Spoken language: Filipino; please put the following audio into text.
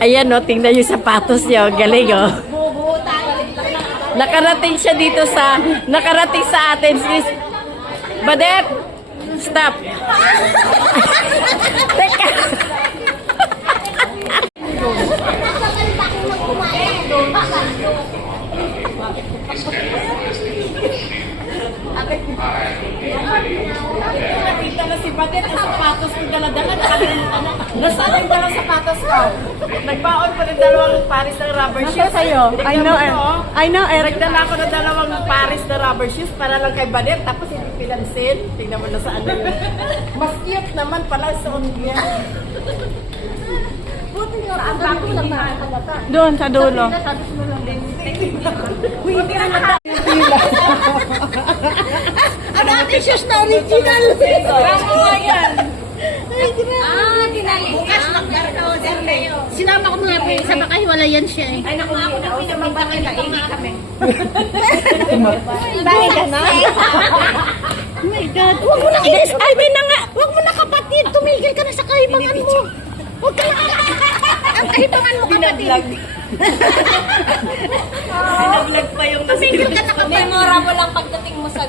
Ayan o, tingnan yung sapatos niya. Galing o. Nakarating siya dito sa, nakarating sa atin. Badet! Stop! Teka! Nakita na si Badet ang sapatos ng daladala. Nasaan yung dalawang sapatos ko? Nagbaon pa ng dalawang pares ng rubber shoes. Sa'yo? I know, Eric. Nagdala ako ng dalawang pares na rubber shoes para lang kay Badet. Tapos hindi pinansin. Tingnan mo na saan na yun. Mas cute naman pala sa niya. Buti nga, ang bago lang nakakagata. Doon, sa dulo. Buti nga nata. Ang ating shoes na original. Bravo nga yan. Bukas mag-order kayo. Sinama ko nga po yung sa makahiwalayan siya eh. Ay, naku, ako na pinamabang na kaili kami. Dahil ka na? Oh my God. Huwag mo na inis. Alvin na nga. Huwag mo na kapatid. Tumigil ka na sa kahibangan mo. Huwag ka na. Ang kahibangan mo kapatid. Pinag-vlog pa yung Tumigil ka na kapatid. Memorable lang pagdating mo sa